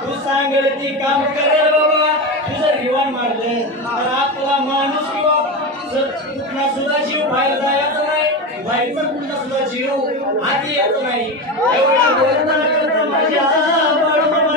तू सांगेल ती काम करेल बाबा. तुझं जीवन मारले तर आपला माणूस किंवा कुठला सुद्धा जीव बाहेर जायचं नाही. बाहेरचा कुठला सुद्धा जीव आधी येत नाही. एवढं बोलताना करता माझ्या बाळू मामा.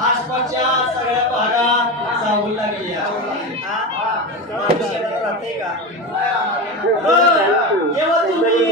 आसपासच्या सगळ्या भागात जाऊ लागल्या. जेव्हा तुम्ही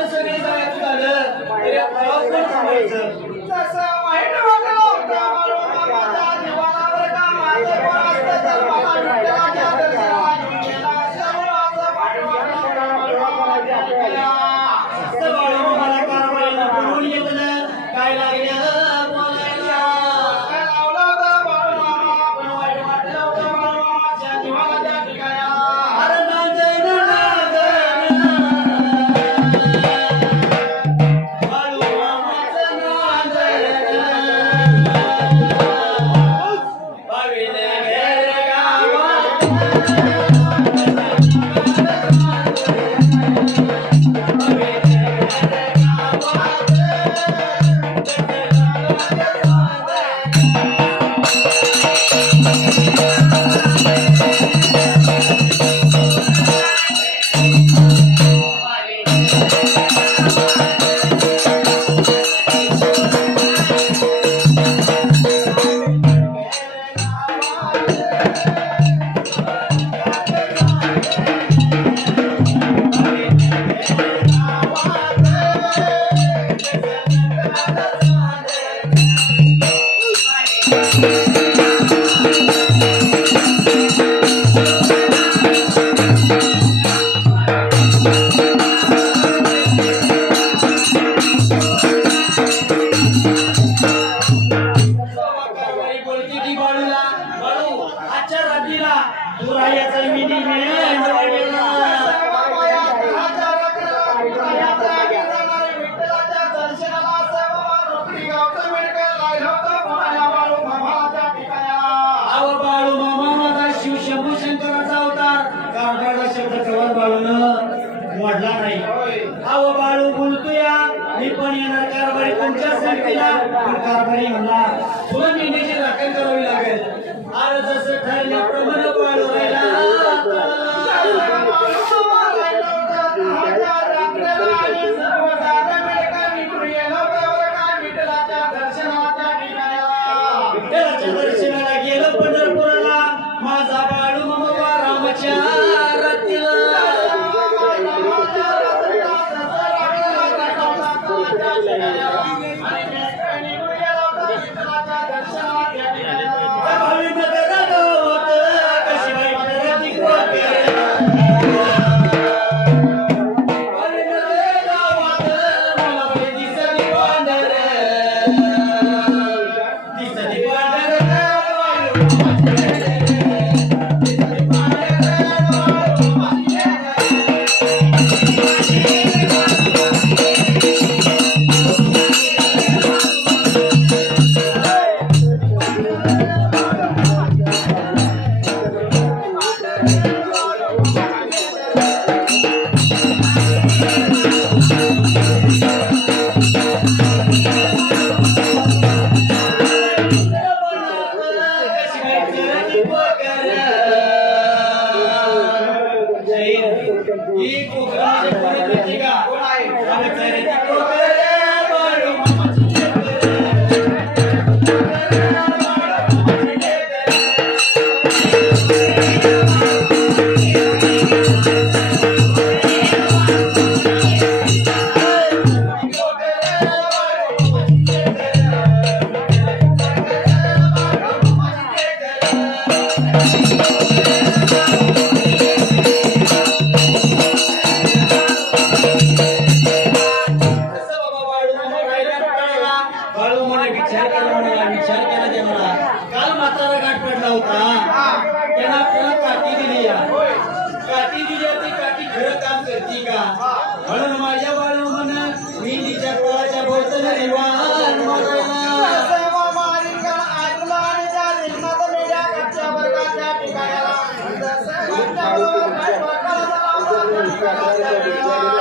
जर सगळे जायचं झालं तरी आपल्याला कोण थांबायचं? जसं वाईट वाटलं होतं म्हणून माझ्या जीवनावर का माझे कोण असतं तर मला विठ्ठलाच्या दर्शनाला घेऊन गेला सर्वांचं वाईट वाटलं होतं म्हणून माझ्या जीवनाला. असं बाळू मला कारवाईला बोलून घेतलं काय लागल्या बोलायला काय लावलं होतं बाळू मामा पण वाईट वाटलं होतं म्हणून माझ्या जीवनाच्या ठिकाणी. अरे नांदन बाळू मामाचं नांदन पाविले घेर गावात बोलती ती बाळूला बाळू आजच्या रात्रीला तू राहायचा मी अहो बाळू मामा माझा शिव शंभू शंकराचा अवतार कारभारचा शब्द कवर बाळूनं मोडला नाही. अहो बाळू बोलतोया मी पण येणार कारभारी तुमच्या संगतीला पण कारभारी म्हणला तुला मेंढ्याची राखण करावी लागेल. आज जसं ठरल्याप्रमाणे बाळू राहिला विठ्ठलाच्या दर्शनाला गेलं पंढरपुराला माझा बाळू मामा रामाच्या रथीला. म्हणून माझ्या बाळू म्हण मी तिच्या कोळाच्या भोवताली रिवान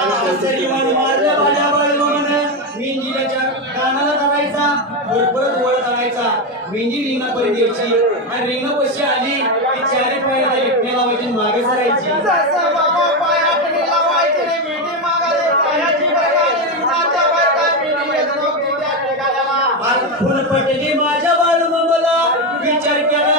मारलं माझ्या बाळू म्हण विंजिराच्या कानाला धरायचा परत वळ धरायचा विंजी रिंगा परी द्यायची आणि रिंगा पशी आली की चारी पायाला एकट्या लावायची मागे सरायची फुल पटली माझ्या बाळू मला विचार केला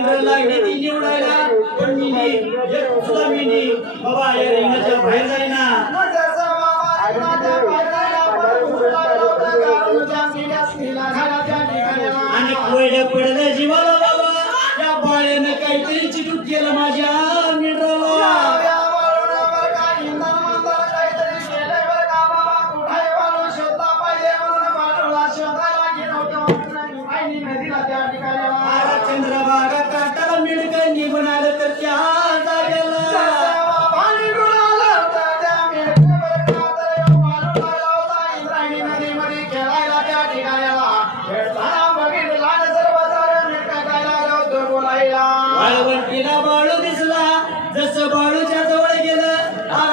मेंढर लागली ती निवडायला पण मेंढी एक सुद्धा मेंढी बाबा या रेंगाच्या बाहेर जाईना जसं बाबा जीवनाच्या पायऱ्या पण उठू लागला होता गारुच्या मेंढ्यास नेला घाला त्या ठिकाणाला. आणि कोयड्या पडल्या जीवाला बाबा या बाळ्यानं काहीतरी चिटूक केलं माझ्या मेंढराला या बाळूनं का इंधन मंदार काहीतरी केलंय बरं का बाबा. कुठाही बाळू शोधला पाहिजे म्हणून बाळूला शोधायला गेलो होतो. आईने नदीला त्या ठिकाणाला. आरा चंद्रभागा काटाला मिळकं निघून आलं तर त्या जागेला जसं बाबा निघून आलं तर त्या मेंढ्यावर का तर यो बाळू लागला होता इंद्रायणी नदीमध्ये खेळायला त्या ठिकाणाला. खेळताना बघितला सर्व सारं मेंढ्या काय लागलं होतं बोलायला. वाळवंटीला बाळू दिसला जसं बाळूच्या जवळ गेलं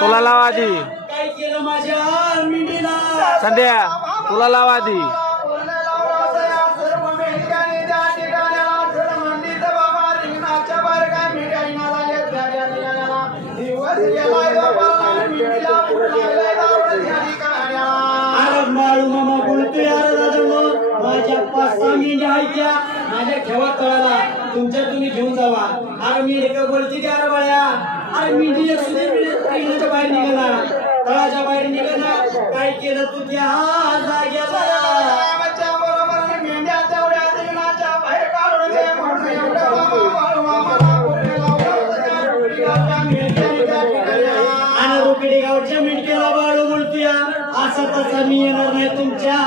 तुला लावा आधी. काय केलं माझ्या मेंढीला संध्या तुला लावा आधी. अरे बाळू मामा बोलतोय अरे दादा माझ्या 5-6 मेंढ्या आहेत त्या माझ्या ठेवा तळाला तुमच्या तुम्ही घेऊन जावा. अरे मेंढी का बोलती त्या अरे बाळ्या अरे मेंढी एक सुद्धा मेंढीच्या बाहेर निघाला तळाच्या बाहेर निघाला काय केलं तू त्या जाग्याला आणि रोकडी गावच्या मेंढक्याला बाळू बोलतोय असा तसा मी येणार नाही तुमच्या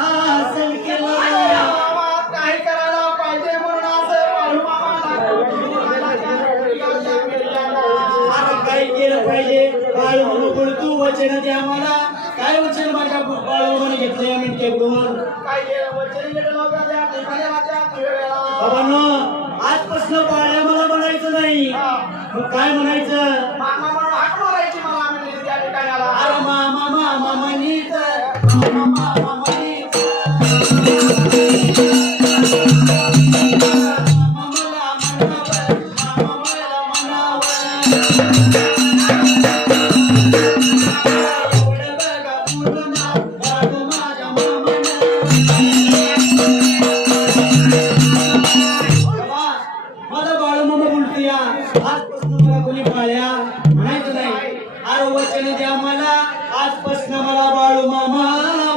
संख्येला काय करायला पाहिजे म्हणून असं बाळू आता काय केलं पाहिजे बाळू म्हणून बोलतो वचन द्या मला काय वचन माझ्या बाळू म्हणून घेतलं या मिनिटाकडून काय केलं वचन घेतलं होतं त्या ठिकाणाला त्या वेळेला. बाबांनो आजपासून बाळ्या मला म्हणायचं नाही मग काय म्हणायचं मामा म्हणून हाक मारायची मला म्हणजे त्या ठिकाणाला. अरे मामा मामा म्हणीच मामा मामा म्हणीच मामा मला म्हणावं मामा मला म्हणावं एवढं बघा पूर्ण बाळू माझ्या मामानं माझा बाळू मामा बोलतोय आजपासून मला कोणी बाळ्या म्हणायचं नाही. अरे वचन द्या मला आजपासून मला बाळू मामा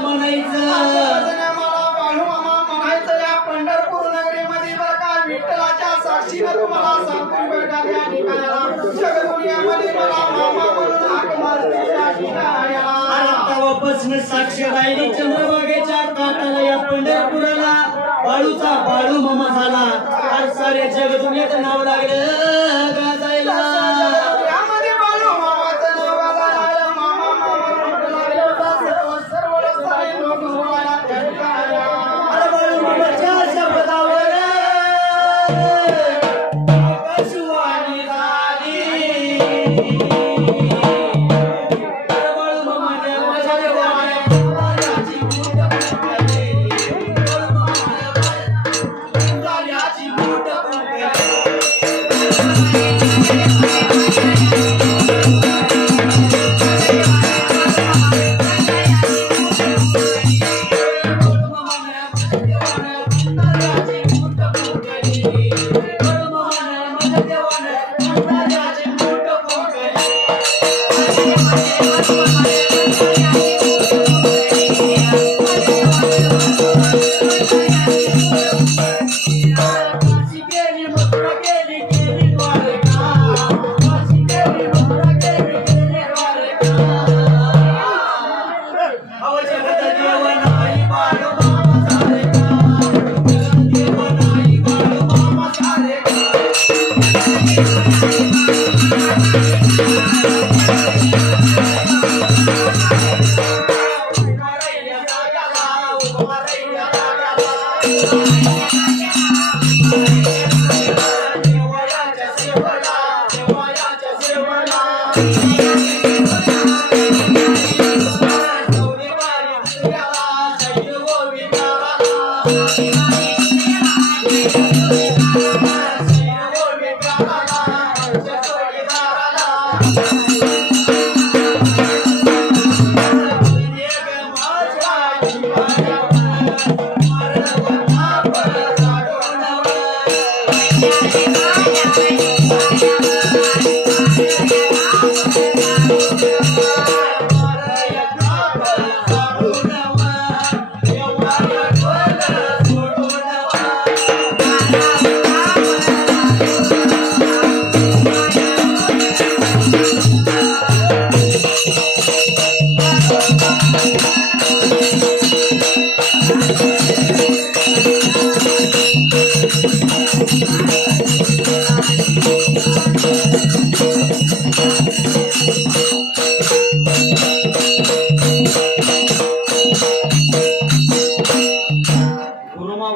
म्हणायचं. मला बाळू मामा म्हणायचं या पंढरपूर नगरीमध्ये बरं का विठ्ठलाच्या साक्षीनं तुम्हाला सांगतो बरं का त्या ठिकाणाला. जगदुनियामध्ये मला मामा म्हणून हाक मारते त्या ठिकाणाला. अरे तेव्हापासून साक्ष राहिली चंद्रभागेच्या काठाला या पंढरपुराला बाळूचा बाळू मामा झाला. आज साऱ्या जगदुनियाचं नाव लागलं गाजायला. यामध्ये बाळू मामाचं नाव आलं. मामा मामा म्हणून लागलं होतं. सर्व सारे लोक बोलायला त्या ठिकाणाला. अरे बाळू मामाच्या शब्दावर आकाशवाणी झाली. अरे बाळू मामाने माझ्या देवाची मूठ फुंकली. बाळू मामाने माझ्या मूठ फुंकली.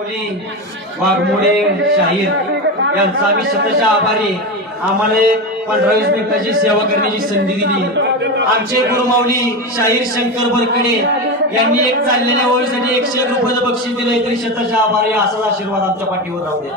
गुरुमाऊली वाघमोडे शाहीर यांचा आम्ही शतशः आभारी. आम्हाला एक 15-20 मिनिटाची सेवा करण्याची संधी दिली. आमचे गुरुमाऊली शाहीर शंकर बरकडे यांनी एक चाललेल्या ओळीसाठी 101 रुपयाचं बक्षीस दिलंय तरी शतशः आभारी. असाच आशीर्वाद आमच्या पाठीवर राहू द्या.